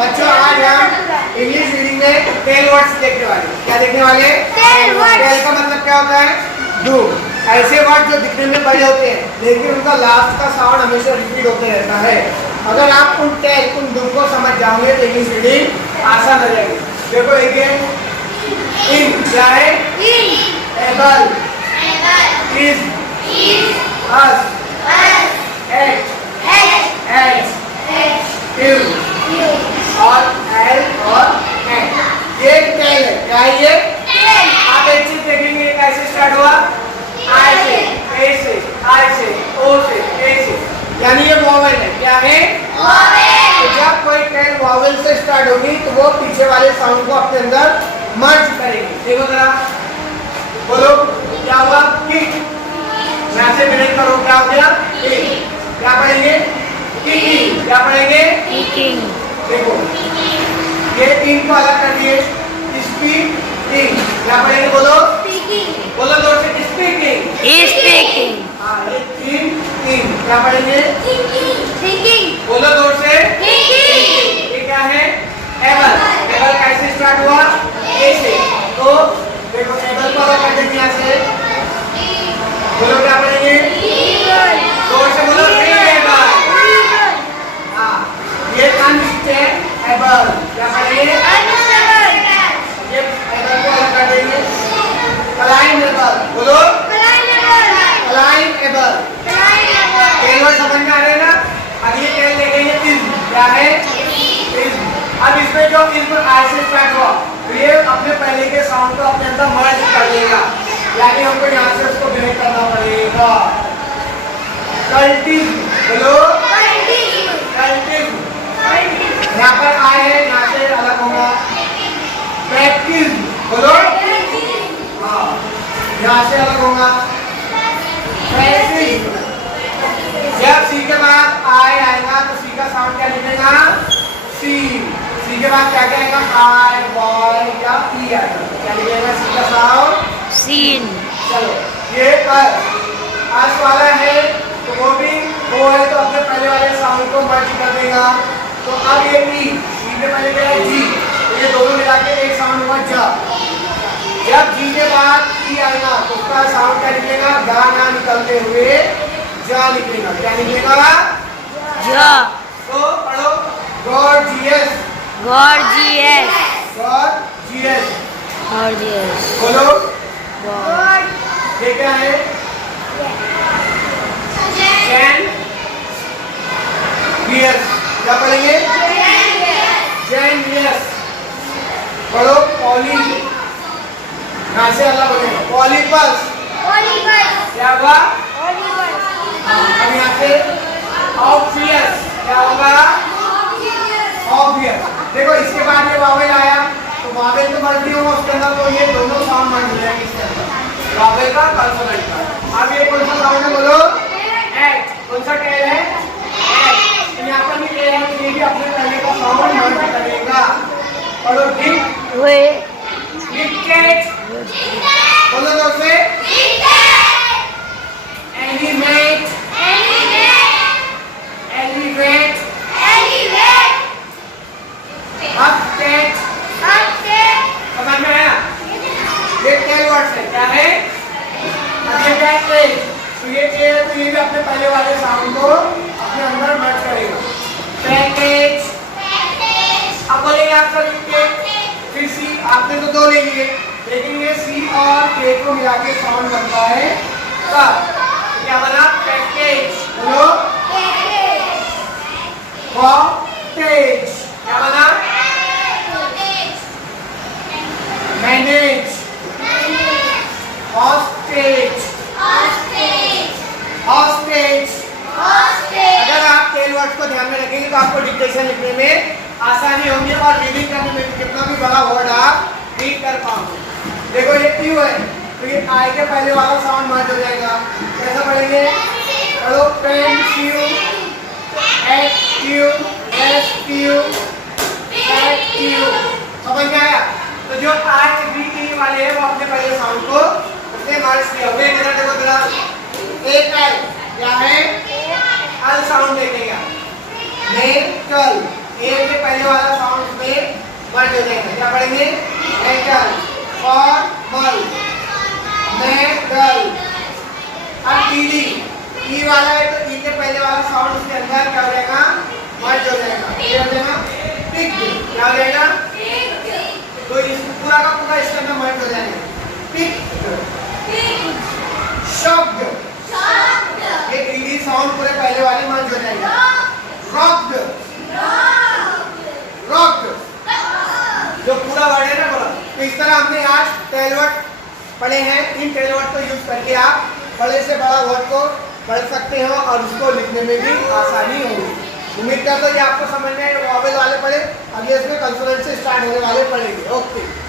बच्चों आज हम इंग्लिश रीडिंग में टेल वर्ड्स देखने वाले। क्या देखने वाले? टेल का मतलब क्या होता है? डू। ऐसे वर्ड जो दिखने में बड़े होते हैं लेकिन उनका लास्ट का साउंड हमेशा रिपीट होते रहता है। अगर आप उन डू को समझ जाओगे तो इंग्लिश रीडिंग आसान हो जाएगी। देखो देखिए, इन क्या है? एबल, इज, अस, एट, और एल और एन। ये टेल है। क्या है ये? आप एक चीज देखेंगे कैसे स्टार्ट हुआ? आई से, ए से, आई से, ओ से, ए से, यानी ये वॉवेल है। क्या है? वॉवेल। तो जब कोई टेल वॉवेल से स्टार्ट होगी तो वो पीछे वाले साउंड को अपने अंदर मर्ज करेगी। देखो जरा, बोलो क्या हुआ? किक। यहाँ से ब्रेक करो, क्या हो गया? किक। क्या पढ़ेंगे? किकिंग। क्या पढ़ेंगे? किकिंग। देखो ये इन को अलग कर दिए, स्पीकिंग। क्या पढ़ेंगे? बोलो स्पीकिंग। बोलो जोर से, स्पीकिंग। स्पीकिंग। हाँ, ये इन क्या पढ़ेंगे? थिंकिंग। बोलो जोर से, थिंकिंग। ये क्या है? एबल। एबल कैसे स्टार्ट हुआ? ए से। तो देखो एबल को अलग कर देंगे यहाँ से। बोलो क्या पढ़ेंगे? जोर से बोलो, ये अनस्टेबल। क्या पढ़ेंगे? ये एबल को अलग कर देंगे। क्लाइमेबल। बोलो क्लाइमेबल। टेल वर्ड समझ में आ रहे हैं ना? अब ये टेल देखेंगे इज। क्या है? इज। अब इसमें जो इज आई से स्टार्ट हुआ तो ये अपने पहले के साउंड को अपने अंदर मर्ज कर लेगा, यानी हमको यहाँ से उसको ब्रेक करना पड़ेगा। कल्टिव। बोलो कल्टिव। यहाँ पर आए हैं, यहाँ से अलग होगा। प्रैक्टिस। बोलो हाँ, यहाँ से अलग होगा। प्रैक्टिस। जब सी के बाद आए आएगा तो सी का साउंड क्या निकलेगा? सी। सी के बाद क्या क्या आएगा? आई, बॉय या ई आएगा। क्या निकलेगा सी का साउंड? सीन। चलो ये आस वाला है तो वो भी वो है तो अपने पहले वाले साउंड को मर्ज कर देगा। तो अब ये ई के पहले क्या है? जी। तो ये दोनों मिला के एक साउंड हुआ जा। जब जी के बाद ई आएगा तो उसका साउंड क्या निकलेगा? गाना निकलते हुए जा निकलेगा। क्या निकलेगा? जा। तो पढ़ो, गॉर्जियस। गॉर्जियस। गॉर्जियस। गॉर्जियस। बोलो गॉड। ये क्या है? जेनियस। क्या पढ़ेंगे? जेनियस। पढ़ो पॉली। यहाँ से अल्लाह बोलेगा पॉलीपस। क्या हुआ? अब यहाँ से ऑब्वियस। क्या होगा? ऑब्वियस। देखो इसके बाद ये वावेल आया तो वावेल तो मर्ज नहीं होगा उसके अंदर, तो ये दोनों साउंड मर्ज हो जाएंगे इसके अंदर, वावेल का कॉन्सोनेंट का। अब ये कौन सा साउंड है? बोलो एच। कौन सा टेल है? एच। यहाँ पर भी टेल है तो ये भी अपने पहले का साउंड मर्ज करेगा। पढ़ो डिक। डिक्टेट। बोलो जोर से, एलिमेट। एलिवेट। अपडेट। समझ में आया? ये टेल वर्ड्स है। क्या है? अब ये क्या है? तो ये टेल तो ये भी अपने पहले वाले साउंड को अपने अंदर मर्ज करेगा। पैकेज। अब बोलेंगे आप सभी के, फिर सी आपने तो दो ले लिए लेकिन ये सी और के को मिला के साउंड बनता है तब क्या बना? पैकेज। बोलो कॉटेज। क्या बना? मैनेज। हॉस्टेज। हॉस्टेज। अगर आप टेल वर्ड को ध्यान में रखेंगे तो आपको डिक्टेशन लिखने में आसानी होगी और रीडिंग करने में कितना भी बड़ा वर्ड आप रीड कर पाओगे। देखो ये क्यू है तो ये आई के पहले वाला साउंड मर्ज हो जाएगा। कैसा पढ़ेंगे? पढ़ो पेंसिल, एक्यू, रेस्क्यू, एक्यू। समझ में आया? तो जो आज बी वाले हैं वो अपने पहले साउंड को उसने मर्ज किया। वे मेरा देखो जरा, एक एल क्या है? अल साउंड देखेगा। मेटल। ए के पहले वाला साउंड में मर्ज हो जाएगा। क्या पढ़ेंगे? Metal, formal, metal. अब ईडी, ई वाला है तो ई के पहले वाला साउंड उसके अंदर क्या हो जाएगा? मर्ज हो जाएगा। क्या हो जाएगा? पिग। क्या हो जाएगा? तो इस पूरा का पूरा इसके अंदर मर्ज हो जाएगा। पिग, शब्द, ये ईडी साउंड पूरे पहले वाले मर्ज हो जाएगा। रॉक्ड, रॉक्ड, जो पूरा वर्ड है ना बोला। तो इस तरह हमने आज 12 वर्ड पढ़े हैं। इन 12 वर्ड को यूज करके आप बड़े से बड़ा वर्ड को पढ़ सकते हो और उसको लिखने में भी आसानी होगी। उम्मीद करता हूँ ये आपको समझ में आए। वॉवेल वाले पढ़े, अगले इसमें कंसोनेंट से स्टार्ट होने वाले पढ़ेंगे। ओके।